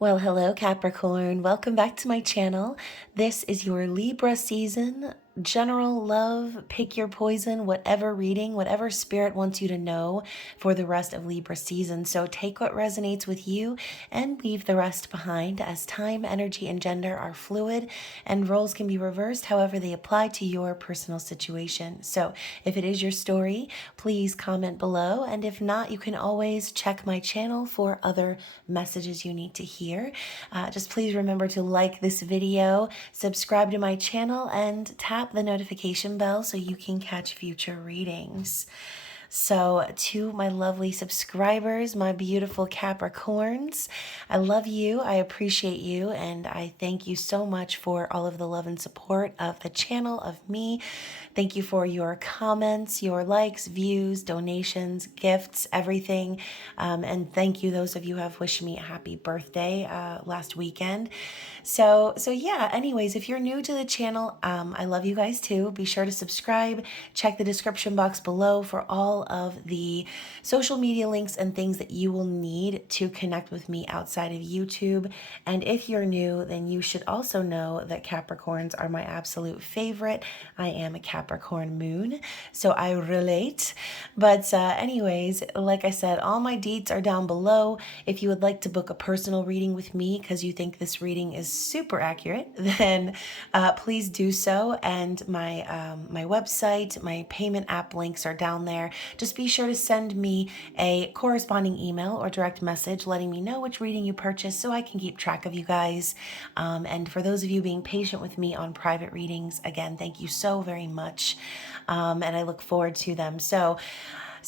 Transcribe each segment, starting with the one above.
Well, hello Capricorn. Welcome back to my channel. This is your Libra season. General love, pick your poison, whatever reading, whatever spirit wants you to know for the rest of Libra season. So take what resonates with you and leave the rest behind, as time, energy, and gender are fluid and roles can be reversed however they apply to your personal situation. So if it is your story, please comment below. And if not, you can always check my channel for other messages you need to hear. Just please remember to like this video, subscribe to my channel, and tap the notification bell so you can catch future readings. So to my lovely subscribers, my beautiful Capricorns, I love you, I appreciate you, and I thank you so much for all of the love and support of the channel, of me. Thank you for your comments, your likes, views, donations, gifts, everything. And thank you those of you who have wished me a happy birthday last weekend. So yeah, anyways, if you're new to the channel, I love you guys too. Be sure to subscribe, check the description box below for all of the social media links and things that you will need to connect with me outside of YouTube. And if you're new, then you should also know that Capricorns are my absolute favorite. I am a Capricorn moon, so I relate. But anyways, like I said, all my deets are down below. If you would like to book a personal reading with me because you think this reading is super accurate, then please do so. And my website, my payment app links are down there. Just be sure to send me a corresponding email or direct message letting me know which reading you purchased so I can keep track of you guys. And for those of you being patient with me on private readings, again, thank you so very much. And I look forward to them. So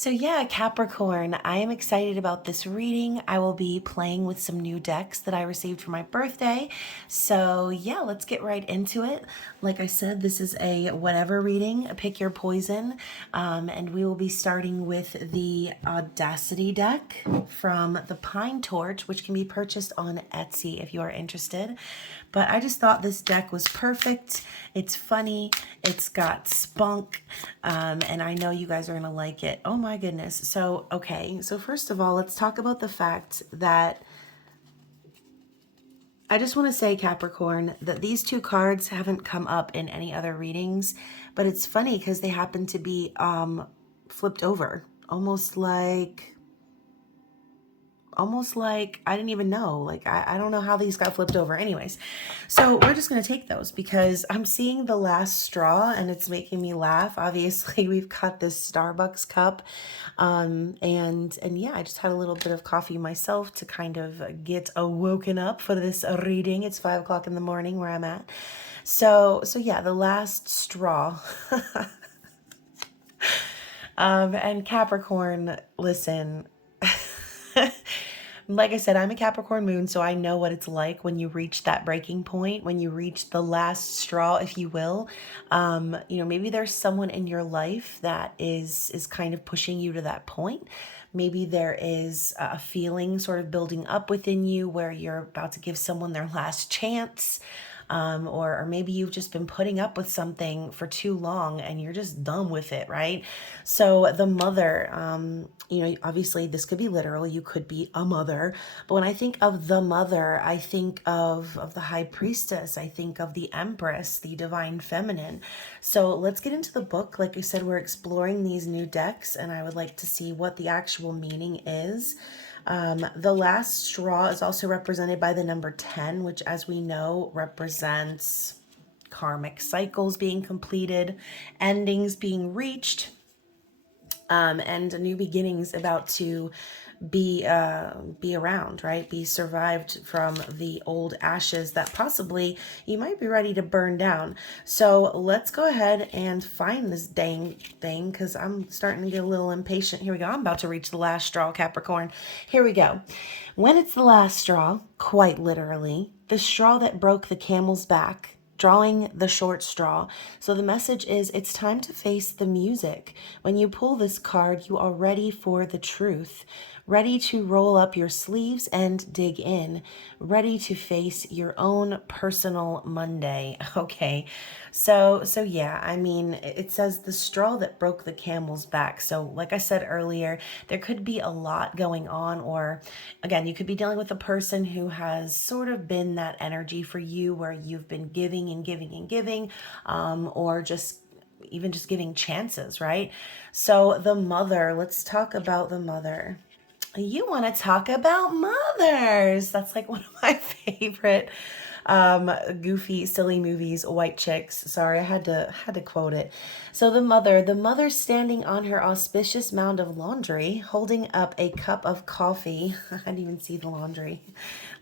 yeah, Capricorn, I am excited about this reading. I will be playing with some new decks that I received for my birthday. So yeah, let's get right into it. Like I said, this is a whatever reading, a pick your poison. And we will be starting with the Audacity deck from the Pine Torch, which can be purchased on Etsy if you are interested. But I just thought this deck was perfect. It's funny, it's got spunk, and I know you guys are gonna like it. Oh my goodness. So, okay, so first of all, let's talk about the fact that I just want to say, Capricorn, that these two cards haven't come up in any other readings, but it's funny because they happen to be flipped over, almost like I didn't even know. Like, I don't know how these got flipped over. Anyways, so we're just going to take those because I'm seeing the last straw and it's making me laugh. Obviously, we've got this Starbucks cup. And yeah, I just had a little bit of coffee myself to kind of get woken up for this reading. It's 5 o'clock in the morning where I'm at. So yeah, the last straw. And Capricorn, listen, like I said, I'm a Capricorn moon, so I know what it's like when you reach that breaking point, when you reach the last straw, if you will. You know, maybe there's someone in your life that is kind of pushing you to that point. Maybe there is a feeling sort of building up within you where you're about to give someone their last chance. Or maybe you've just been putting up with something for too long and you're just done with it, right? So the mother, you know, obviously this could be literal, you could be a mother, but when I think of the mother, I think of the high priestess, I think of the empress, the divine feminine. So let's get into the book. Like I said, we're exploring these new decks and I would like to see what the actual meaning is. The last straw is also represented by the number 10, which, as we know, represents karmic cycles being completed, endings being reached, and new beginnings about to be around, right? Be survived from the old ashes that possibly you might be ready to burn down. So let's go ahead and find this dang thing because I'm starting to get a little impatient. Here we go. I'm about to reach the last straw, Capricorn. Here we go. When it's the last straw, quite literally, the straw that broke the camel's back, drawing the short straw. So the message is it's time to face the music. When you pull this card, you are ready for the truth, ready to roll up your sleeves and dig in, ready to face your own personal Monday. Okay. So yeah, I mean, it says the straw that broke the camel's back. So like I said earlier, there could be a lot going on, or again, you could be dealing with a person who has sort of been that energy for you where you've been giving and giving and giving, or just even just giving chances, right? So the mother, let's talk about the mother. You want to talk about mothers. That's like one of my favorite goofy silly movies, White Chicks. Sorry, I had to quote it. So the mother standing on her auspicious mound of laundry, holding up a cup of coffee. I didn't even see the laundry.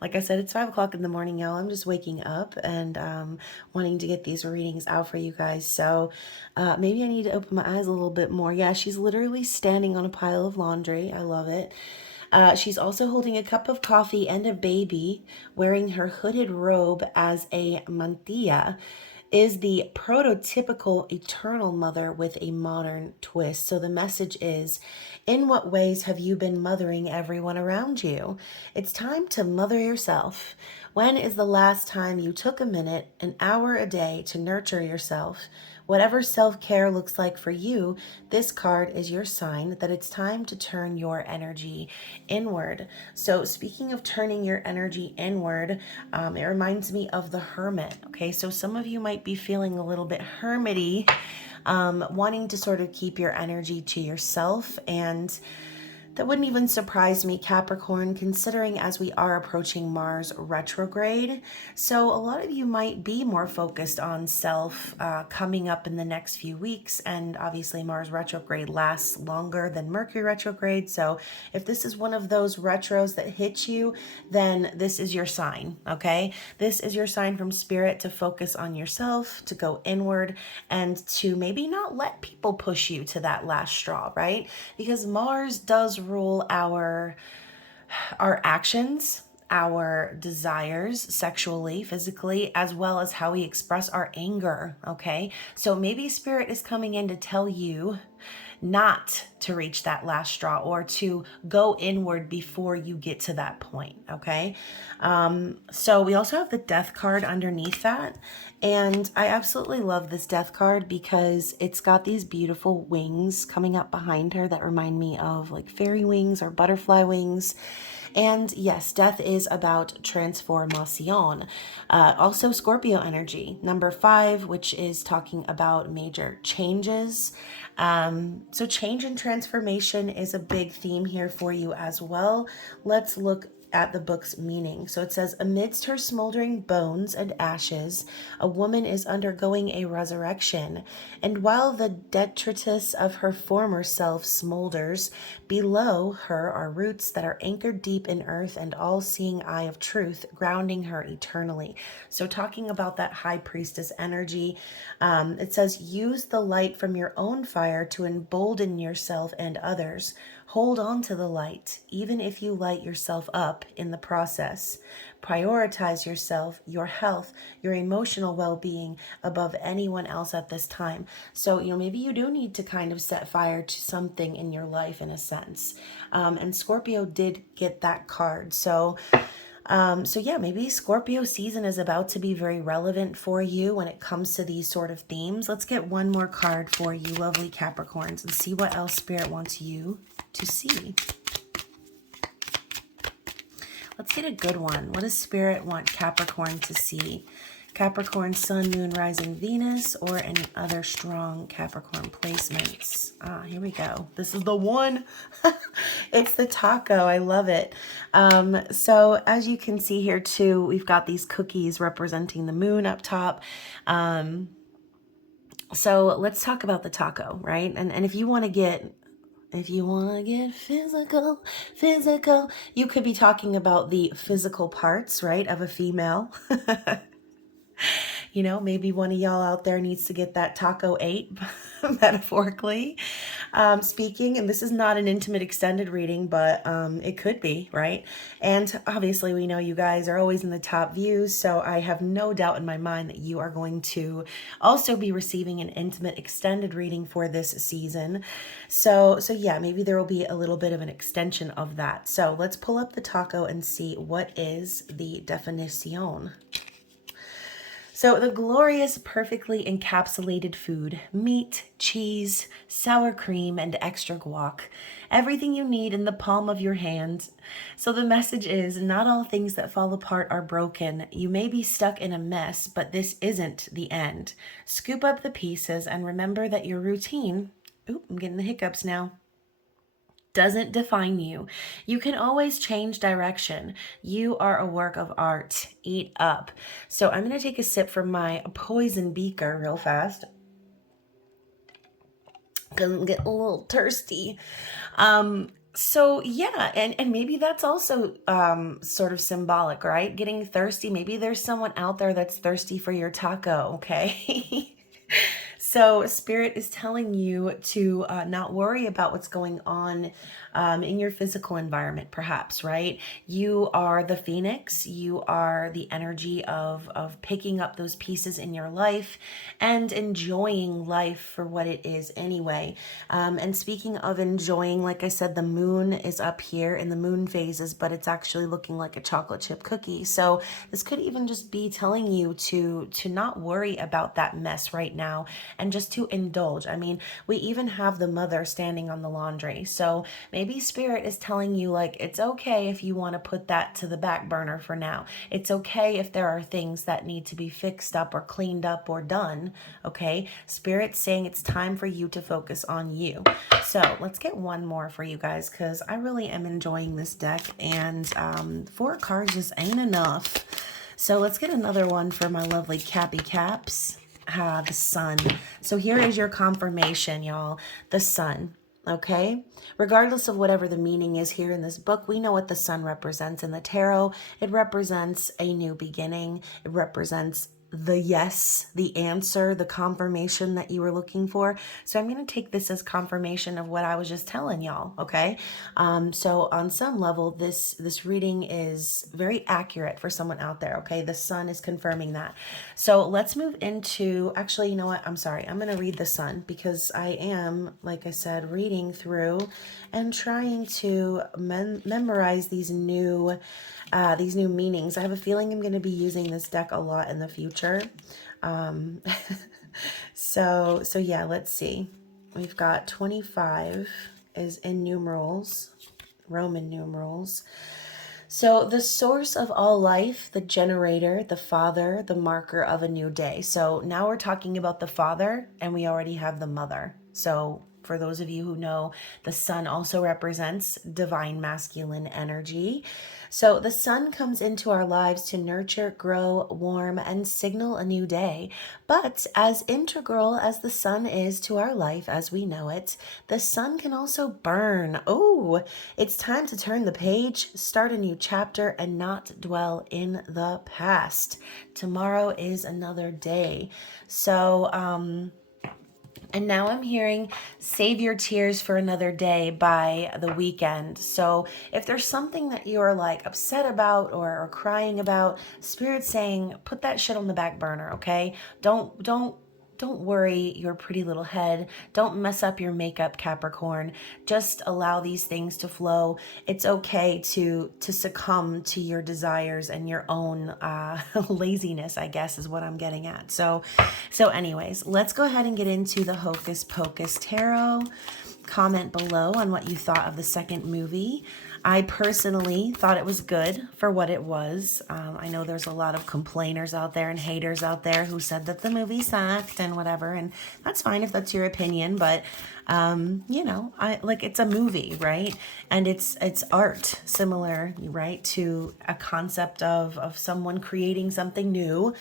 Like I said, it's 5 o'clock in the morning, y'all. I'm just waking up and wanting to get these readings out for you guys. So maybe I need to open my eyes a little bit more. Yeah, she's literally standing on a pile of laundry. I love it. She's also holding a cup of coffee and a baby, wearing her hooded robe as a mantilla, is the prototypical eternal mother with a modern twist. So the message is, in what ways have you been mothering everyone around you? It's time to mother yourself. When is the last time you took a minute, an hour a day to nurture yourself? Whatever self-care looks like for you, this card is your sign that it's time to turn your energy inward. So speaking of turning your energy inward, it reminds me of the Hermit. Okay, so some of you might be feeling a little bit hermity, wanting to sort of keep your energy to yourself, and that wouldn't even surprise me, Capricorn, considering as we are approaching Mars retrograde. So a lot of you might be more focused on self coming up in the next few weeks. And obviously Mars retrograde lasts longer than Mercury retrograde. So if this is one of those retros that hit you, then this is your sign, okay? This is your sign from Spirit to focus on yourself, to go inward, and to maybe not let people push you to that last straw, right? Because Mars does rule our actions, our desires sexually, physically, as well as how we express our anger, okay? So maybe Spirit is coming in to tell you not to reach that last straw, or to go inward before you get to that point, okay? So we also have the Death card underneath that, and I absolutely love this Death card because it's got these beautiful wings coming up behind her that remind me of like fairy wings or butterfly wings. And yes, death is about transformation. Also Scorpio energy, number 5, which is talking about major changes. So change and transformation is a big theme here for you as well. Let's look at the book's meaning. So it says, amidst her smoldering bones and ashes, a woman is undergoing a resurrection. And while the detritus of her former self smolders, below her are roots that are anchored deep in earth and all-seeing eye of truth, grounding her eternally. So talking about that high priestess energy, it says, use the light from your own fire to embolden yourself and others. Hold on to the light, even if you light yourself up in the process. Prioritize yourself, your health, your emotional well-being above anyone else at this time. So, maybe you do need to kind of set fire to something in your life in a sense. And Scorpio did get that card. So yeah, maybe Scorpio season is about to be very relevant for you when it comes to these sort of themes. Let's get one more card for you, lovely Capricorns, and see what else Spirit wants you to see. Let's get a good one. What does Spirit want Capricorn to see? Capricorn, Sun, Moon, Rising, Venus, or any other strong Capricorn placements. Here we go. This is the one. It's the taco. I love it. So as you can see here too, we've got these cookies representing the moon up top. So let's talk about the taco, right? And if you want to get physical, you could be talking about the physical parts, right, of a female. Maybe one of y'all out there needs to get that taco ate, metaphorically. speaking, and this is not an intimate extended reading, but it could be, right? And obviously we know you guys are always in the top views, so I have no doubt in my mind that you are going to also be receiving an intimate extended reading for this season. So yeah, maybe there will be a little bit of an extension of that. So let's pull up the taco and see what is the definition. So the glorious, perfectly encapsulated food, meat, cheese, sour cream, and extra guac. Everything you need in the palm of your hand. So the message is, not all things that fall apart are broken. You may be stuck in a mess, but this isn't the end. Scoop up the pieces and remember that your routine, oop, I'm getting the hiccups now, doesn't define you. You can always change direction. You are a work of art. Eat up. So I'm going to take a sip from my poison beaker real fast because I'm getting a little thirsty. So yeah, and maybe that's also sort of symbolic, right? Getting thirsty. Maybe there's someone out there that's thirsty for your taco, okay? So Spirit is telling you to not worry about what's going on in your physical environment, perhaps, right? You are the phoenix. You are the energy of picking up those pieces in your life and enjoying life for what it is anyway. And speaking of enjoying, like I said, the moon is up here in the moon phases, but it's actually looking like a chocolate chip cookie. So this could even just be telling you to not worry about that mess right now and just to indulge. I mean, we even have the mother standing on the laundry. So maybe Spirit is telling you, like, it's okay if you want to put that to the back burner for now. It's okay if there are things that need to be fixed up or cleaned up or done. Okay. Spirit's saying it's time for you to focus on you. So let's get one more for you guys, because I really am enjoying this deck, and 4 cards just ain't enough. So let's get another one for my lovely Cappy Caps. The sun. So here is your confirmation, y'all. The sun. Okay? Regardless of whatever the meaning is here in this book, we know what the sun represents in the tarot. It represents a new beginning. It represents the yes, the answer, the confirmation that you were looking for. So I'm going to take this as confirmation of what I was just telling y'all, okay? So on some level, this reading is very accurate for someone out there, okay? The sun is confirming that. So let's move into, actually, you know what? I'm sorry. I'm going to read the sun because I am, like I said, reading through and trying to memorize these new meanings. I have a feeling I'm going to be using this deck a lot in the future. So yeah, let's see. We've got 25 is in numerals, Roman numerals. So the source of all life, the generator, the father, the marker of a new day. So now we're talking about the father, and we already have the mother. So for those of you who know, the sun also represents divine masculine energy. So the sun comes into our lives to nurture, grow, warm, and signal a new day. But as integral as the sun is to our life as we know it, the sun can also burn. Oh, it's time to turn the page, start a new chapter, and not dwell in the past. Tomorrow is another day. So, and now I'm hearing Save Your Tears for Another Day by The Weeknd. So if there's something that you're like upset about or crying about, Spirit's saying, put that shit on the back burner, okay? Don't worry your pretty little head. Don't mess up your makeup, Capricorn. Just allow these things to flow. It's okay to succumb to your desires and your own laziness, I guess, is what I'm getting at. So anyways, let's go ahead and get into the Hocus Pocus Tarot. Comment below on what you thought of the second movie. I personally thought it was good for what it was. I know there's a lot of complainers out there and haters out there who said that the movie sucked and whatever, and that's fine if that's your opinion, but you know, it's a movie, right? And it's art, similar, right, to a concept of someone creating something new.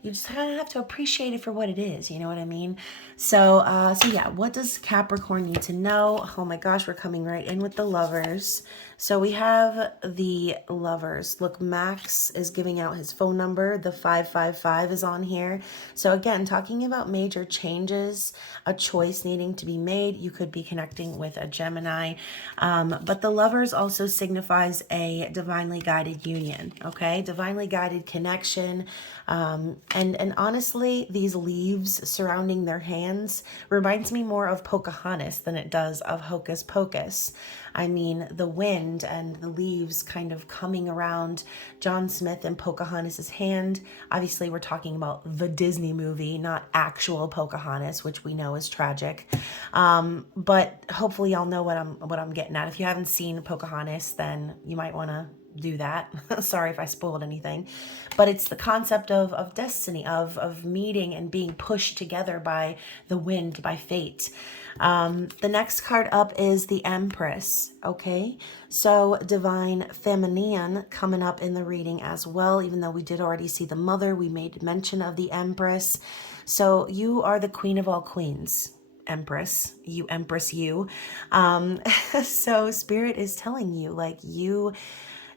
You just kind of have to appreciate it for what it is. You know what I mean? So yeah, what does Capricorn need to know? Oh my gosh, we're coming right in with the Lovers. So we have the Lovers. Look, Max is giving out his phone number. The 555 is on here. So again, talking about major changes, a choice needing to be made. You could be connecting with a Gemini. But the Lovers also signifies a divinely guided union, okay? Divinely guided connection. And honestly, these leaves surrounding their hands reminds me more of Pocahontas than it does of Hocus Pocus. I mean, the wind and the leaves kind of coming around John Smith and Pocahontas's hand. Obviously, we're talking about the Disney movie, not actual Pocahontas, which we know is tragic. But hopefully y'all know what I'm getting at. If you haven't seen Pocahontas, then you might want to do that. Sorry if I spoiled anything, but it's the concept of destiny, of meeting and being pushed together by the wind, by fate. The next card up is the Empress. Okay, so divine feminine coming up in the reading as well. Even though we did already see the Mother, we made mention of the Empress. So you are the queen of all queens, Empress. You Empress, you. So Spirit is telling you, like, you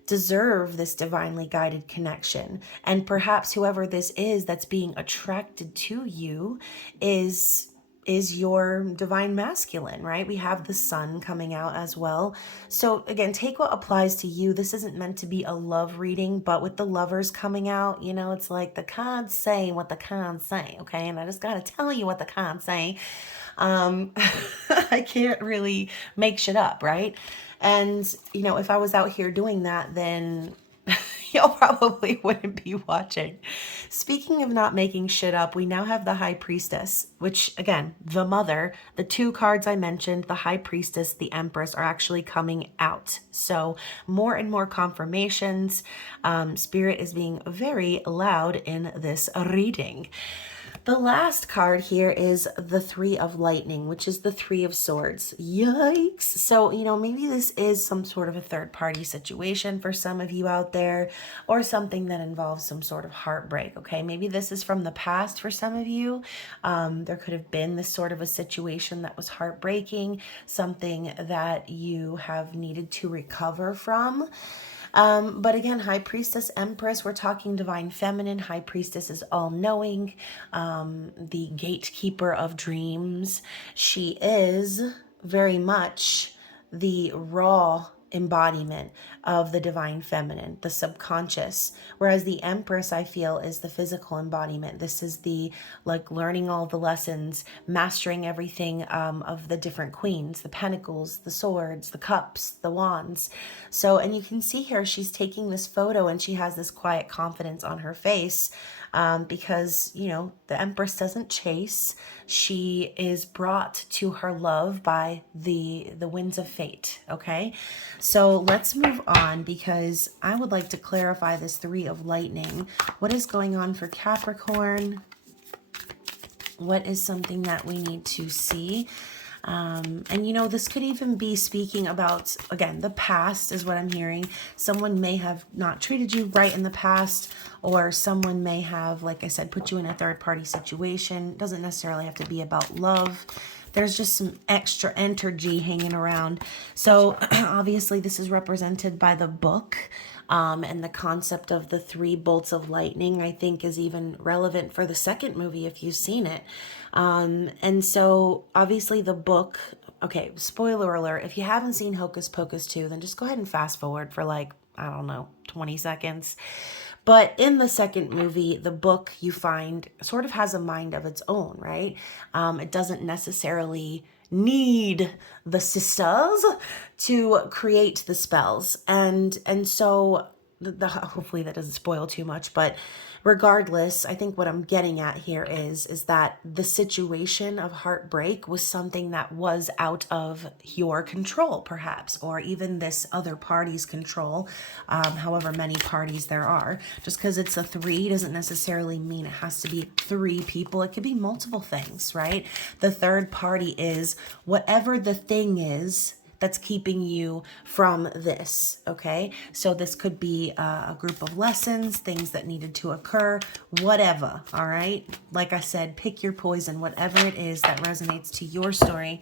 deserve this divinely guided connection. And perhaps whoever this is that's being attracted to you is your divine masculine, right? We have the sun coming out as well. So again, take what applies to you. This isn't meant to be a love reading, but with the Lovers coming out, you know, it's like the cards say what the cards say, okay? And I just gotta tell you what the cards say. I can't really make shit up, right? And, you know, if I was out here doing that, then y'all probably wouldn't be watching. Speaking of not making shit up, we now have the High Priestess, which, again, the Mother, the two cards I mentioned, the High Priestess, the Empress, are actually coming out. So more and more confirmations. Spirit is being very loud in this reading. The last card here is the Three of Lightning, which is the Three of Swords. Yikes. So, you know, maybe this is some sort of a third-party situation for some of you out there, or something that involves some sort of heartbreak, okay? Maybe this is from the past for some of you. There could have been this sort of a situation that was heartbreaking, something that you have needed to recover from. But again, High Priestess, Empress, we're talking divine feminine. High Priestess is all-knowing, the gatekeeper of dreams. She is very much the raw embodiment of the divine feminine, the subconscious, whereas the Empress, I feel, is the physical embodiment. This is the, like, learning all the lessons, mastering everything of the different queens, the pentacles, the swords, the cups, the wands. So, and you can see here, she's taking this photo and she has this quiet confidence on her face, because, you know, the Empress doesn't chase. She is brought to her love by the winds of fate, okay? So let's move on, because I would like to clarify this Three of Lightning. What is going on for Capricorn? What is something that we need to see? And, you know, this could even be speaking about, again, the past is what I'm hearing. Someone may have not treated you right in the past, or someone may have, like I said, put you in a third-party situation. It doesn't necessarily have to be about love. There's just some extra energy hanging around. So obviously this is represented by the book, and the concept of the three bolts of lightning, I think, is even relevant for the second movie if you've seen it. And so obviously the book, okay, spoiler alert, if you haven't seen Hocus Pocus 2, then just go ahead and fast forward for, like, I don't know, 20 seconds. But in the second movie, the book, you find, sort of has a mind of its own, right? It doesn't necessarily need the sisters to create the spells. And so hopefully that doesn't spoil too much, but regardless, I think what I'm getting at here is that the situation of heartbreak was something that was out of your control, perhaps, or even this other party's control, however many parties there are. Just because it's a three doesn't necessarily mean it has to be three people. It could be multiple things, right? The third party is whatever the thing is that's keeping you from this, okay? So this could be a group of lessons, things that needed to occur, whatever, all right? Like I said, pick your poison, whatever it is that resonates to your story.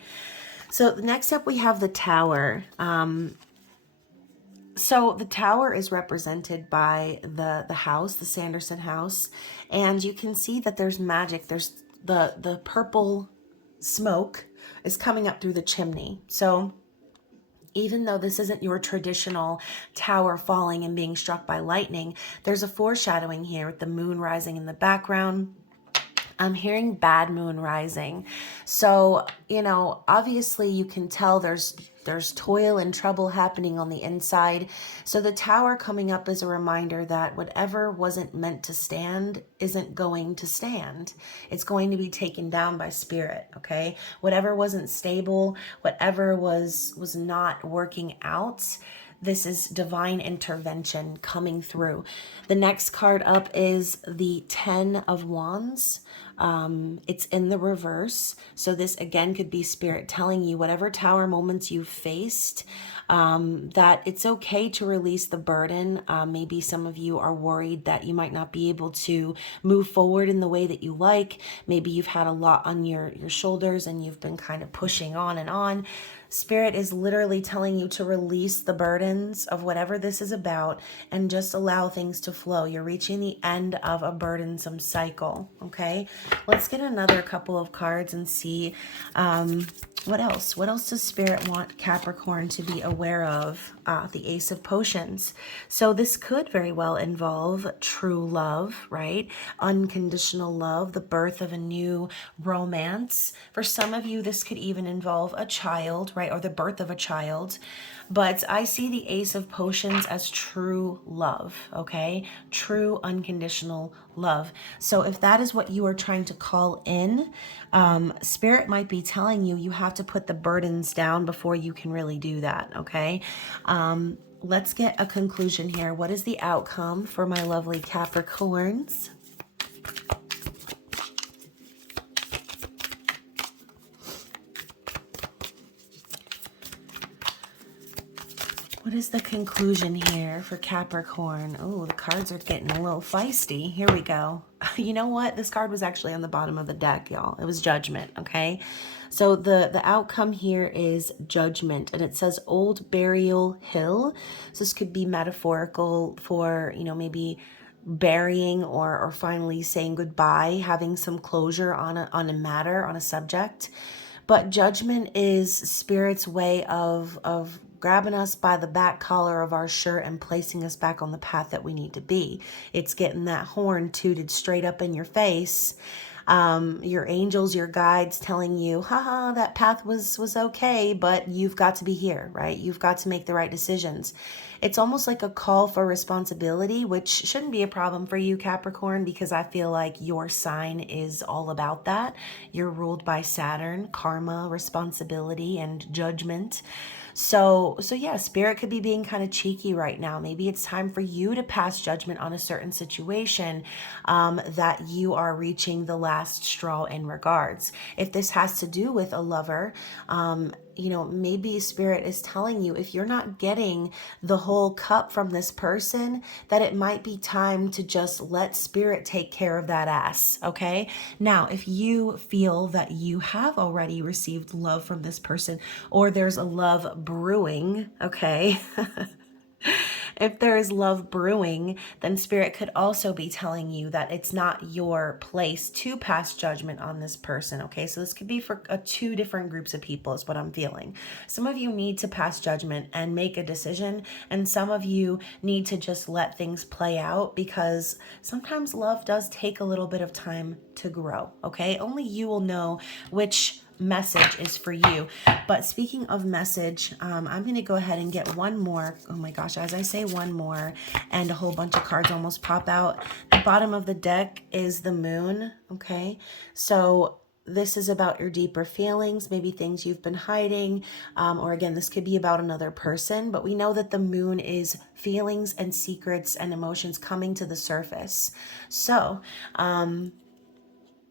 So next up we have the Tower. So the tower is represented by the house, the Sanderson house, and you can see that there's magic. There's the purple smoke is coming up through the chimney. So even though this isn't your traditional tower falling and being struck by lightning, there's a foreshadowing here with the moon rising in the background. I'm hearing bad moon rising. So, obviously you can tell there's toil and trouble happening on the inside. So the tower coming up is a reminder that whatever wasn't meant to stand isn't going to stand. It's going to be taken down by spirit, okay? Whatever wasn't stable, whatever was not working out, this is divine intervention coming through. The next card up is the 10 of Wands. It's in the reverse. So this again could be spirit telling you whatever tower moments you've faced, that it's okay to release the burden. Maybe some of you are worried that you might not be able to move forward in the way that you like. Maybe you've had a lot on your shoulders and you've been kind of pushing on and on. Spirit is literally telling you to release the burdens of whatever this is about and just allow things to flow. You're reaching the end of a burdensome cycle, okay? Let's get another couple of cards and see what else. What else does Spirit want Capricorn to be aware of? The Ace of Potions. So this could very well involve true love, right? Unconditional love, the birth of a new romance. For some of you, this could even involve a child, right? Or the birth of a child. But I see the Ace of Potions as true love, okay? True unconditional love. So if that is what you are trying to call in, Spirit might be telling you have to put the burdens down before you can really do that, okay? Let's get a conclusion here. What is the outcome for my lovely Capricorns? What is the conclusion here for Capricorn? Oh, the cards are getting a little feisty. Here we go. You know what? This card was actually on the bottom of the deck, y'all. It was Judgment, okay? So the outcome here is Judgment, and it says Old Burial Hill. So this could be metaphorical for, maybe burying or finally saying goodbye, having some closure on a matter, on a subject. But Judgment is Spirit's way of grabbing us by the back collar of our shirt and placing us back on the path that we need to be. It's getting that horn tooted straight up in your face. Your angels, your guides telling you, haha, that path was okay, but you've got to be here, right? You've got to make the right decisions. It's almost like a call for responsibility, which shouldn't be a problem for you, Capricorn, because I feel like your sign is all about that. You're ruled by Saturn, karma, responsibility, and judgment. So yeah, Spirit could be being kind of cheeky right now. Maybe it's time for you to pass judgment on a certain situation, that you are reaching the last straw in regards. If this has to do with a lover, maybe Spirit is telling you if you're not getting the whole cup from this person, that it might be time to just let Spirit take care of that ass, okay? Now, if you feel that you have already received love from this person, or there's a love brewing, okay? If there is love brewing, then Spirit could also be telling you that it's not your place to pass judgment on this person, okay? So this could be for two different groups of people is what I'm feeling. Some of you need to pass judgment and make a decision, and some of you need to just let things play out, because sometimes love does take a little bit of time to grow, okay? Only you will know which message is for you. But speaking of message, I'm going to go ahead and get one more. Oh my gosh, as I say one more and a whole bunch of cards almost pop out. The bottom of the deck is the moon, okay? So this is about your deeper feelings, maybe things you've been hiding, or again, this could be about another person, but we know that the moon is feelings and secrets and emotions coming to the surface. So,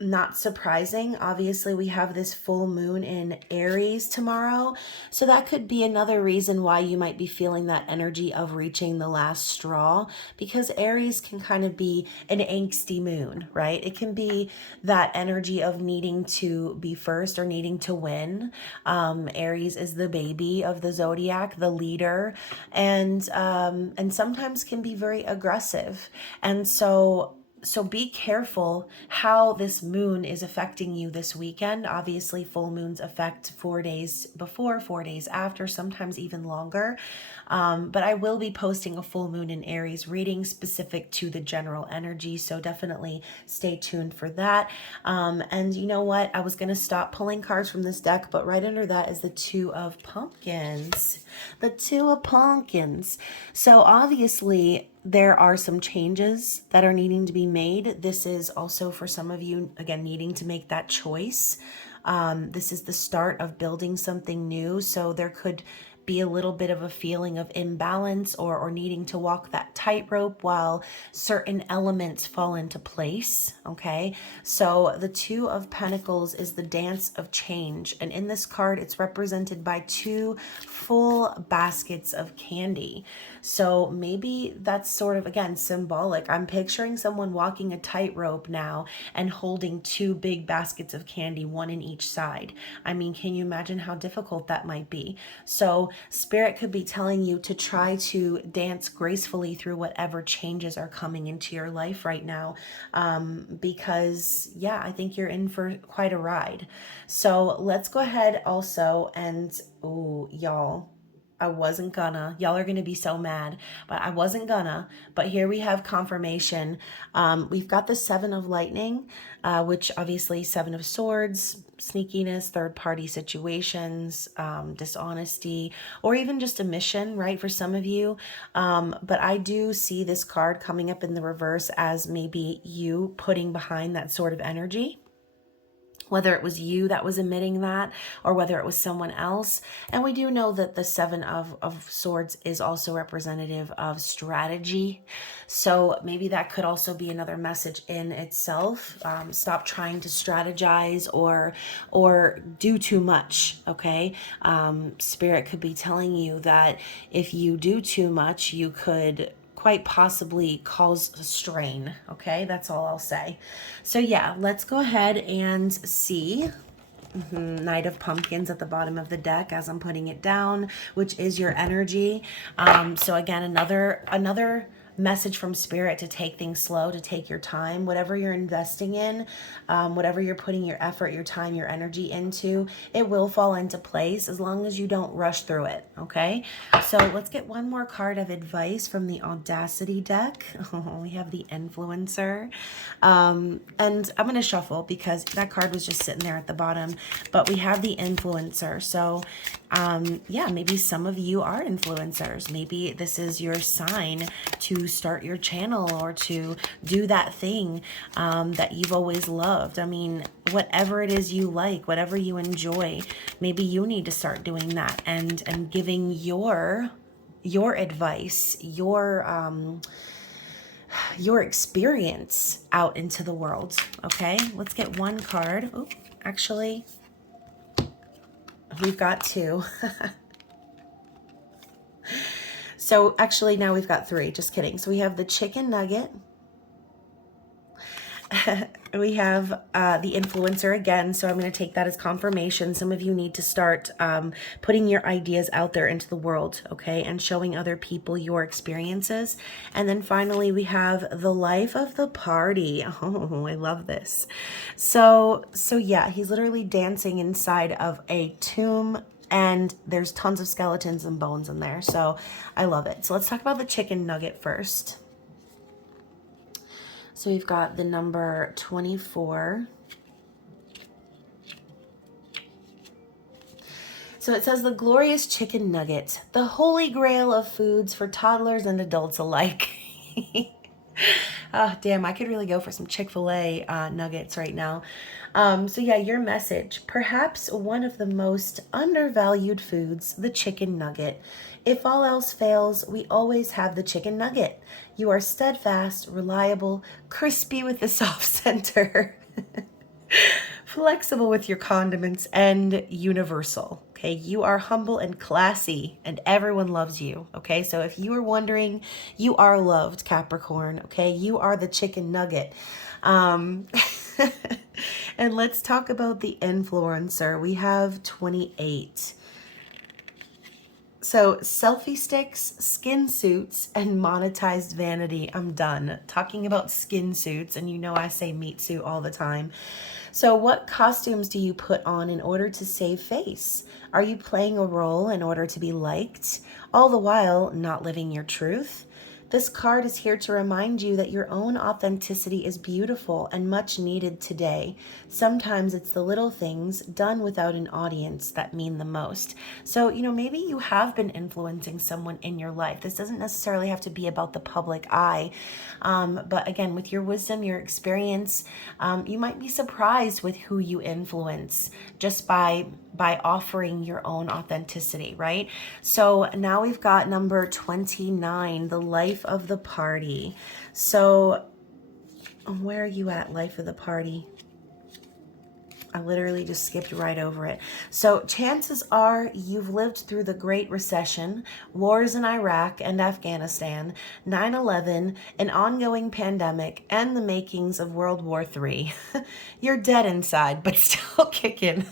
not surprising. Obviously, we have this full moon in Aries tomorrow. So that could be another reason why you might be feeling that energy of reaching the last straw, because Aries can kind of be an angsty moon, right? It can be that energy of needing to be first or needing to win. Aries is the baby of the zodiac, the leader, and sometimes can be very aggressive. And so be careful how this moon is affecting you this weekend. Obviously, full moons affect 4 days before, 4 days after, sometimes even longer. But I will be posting a full moon in Aries reading specific to the general energy. So definitely stay tuned for that. And you know what? I was going to stop pulling cards from this deck, but right under that is the Two of Pumpkins. The Two of Pumpkins. So obviously, there are some changes that are needing to be made. This is also for some of you, again, needing to make that choice. This is the start of building something new. So there could be a little bit of a feeling of imbalance or needing to walk that tightrope while certain elements fall into place, okay? So the Two of Pentacles is the dance of change. And in this card, it's represented by 2 full baskets of candy. So maybe that's sort of, again, symbolic. I'm picturing someone walking a tightrope now and holding 2 big baskets of candy, one in each side. I mean, can you imagine how difficult that might be? So Spirit could be telling you to try to dance gracefully through whatever changes are coming into your life right now. Because, yeah, I think you're in for quite a ride. So let's go ahead also and, ooh, y'all. I wasn't gonna. Y'all are gonna be so mad, but I wasn't gonna. But here we have confirmation. We've got the Seven of Lightning, which obviously 7 of Swords, sneakiness, third-party situations, dishonesty, or even just a mission, right, for some of you. But I do see this card coming up in the reverse as maybe you putting behind that sort of energy, whether it was you that was emitting that or whether it was someone else. And we do know that the Seven of Swords is also representative of strategy. So maybe that could also be another message in itself. Stop trying to strategize or do too much, okay? Spirit could be telling you that if you do too much, you could quite possibly cause a strain, okay? That's all I'll say. So yeah, let's go ahead and see. Knight of Pumpkins at the bottom of the deck as I'm putting it down, which is your energy. So again, another message from Spirit to take things slow, to take your time. Whatever you're investing in, whatever you're putting your effort, your time, your energy into, it will fall into place as long as you don't rush through it, okay? So let's get one more card of advice from the Audacity deck. We have the Influencer. And I'm going to shuffle because that card was just sitting there at the bottom, but we have the Influencer. So yeah, maybe some of you are influencers. Maybe this is your sign to start your channel or to do that thing that you've always loved. I mean, whatever it is you like, whatever you enjoy, maybe you need to start doing that and giving your advice, your experience out into the world. Okay, let's get one card. Oh, actually, we've got 2. So actually now we've got 3, just kidding. So we have the chicken nugget. We have the Influencer again, so I'm going to take that as confirmation. Some of you need to start putting your ideas out there into the world, okay, and showing other people your experiences. And then finally, we have the Life of the Party. Oh, I love this. So yeah, he's literally dancing inside of a tomb, and there's tons of skeletons and bones in there. So I love it. So let's talk about the chicken nugget first. So we've got the number 24. So it says the glorious chicken nugget, the holy grail of foods for toddlers and adults alike. Oh, damn, I could really go for some Chick-fil-A nuggets right now. So yeah, your message, perhaps one of the most undervalued foods, the chicken nugget. If all else fails, we always have the chicken nugget. You are steadfast, reliable, crispy with a soft center. Flexible with your condiments and universal. Okay, you are humble and classy, and everyone loves you. Okay, so if you are wondering, you are loved, Capricorn. Okay, you are the chicken nugget. Um, and let's talk about the influencer. We have 28. So, selfie sticks, skin suits, and monetized vanity. I'm done talking about skin suits, and you know I say meat suit all the time. So, what costumes do you put on in order to save face? Are you playing a role in order to be liked, all the while not living your truth? This card is here to remind you that your own authenticity is beautiful and much needed today. Sometimes it's the little things done without an audience that mean the most. So, maybe you have been influencing someone in your life. This doesn't necessarily have to be about the public eye. But again, with your wisdom, your experience, you might be surprised with who you influence just by offering your own authenticity, right? So now we've got number 29, the life of the party. So where are you at, life of the party? I literally just skipped right over it. So chances are you've lived through the Great Recession, wars in Iraq and Afghanistan, 9/11, an ongoing pandemic, and the makings of World War III. You're dead inside, but still kicking.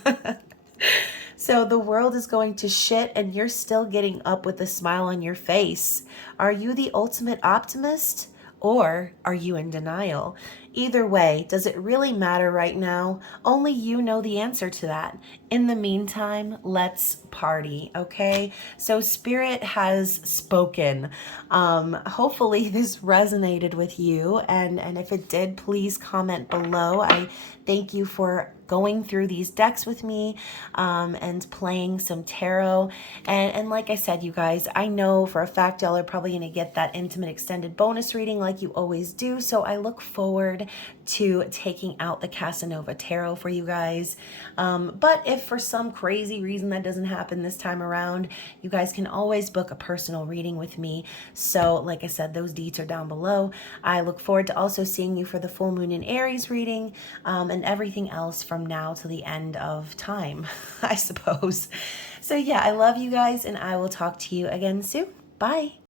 So the world is going to shit and you're still getting up with a smile on your face. Are you the ultimate optimist? Or are you in denial? Either way, does it really matter right now? Only you know the answer to that. In the meantime, let's party, okay? So Spirit has spoken. Hopefully this resonated with you, and if it did, please comment below. I thank you for going through these decks with me and playing some tarot. And like I said, you guys, I know for a fact y'all are probably going to get that intimate extended bonus reading like you always do. So I look forward to taking out the Casanova Tarot for you guys. But if for some crazy reason that doesn't happen this time around, you guys can always book a personal reading with me. So like I said, those deets are down below. I look forward to also seeing you for the full moon in Aries reading and everything else from now to the end of time, I suppose. So yeah, I love you guys, and I will talk to you again soon. Bye.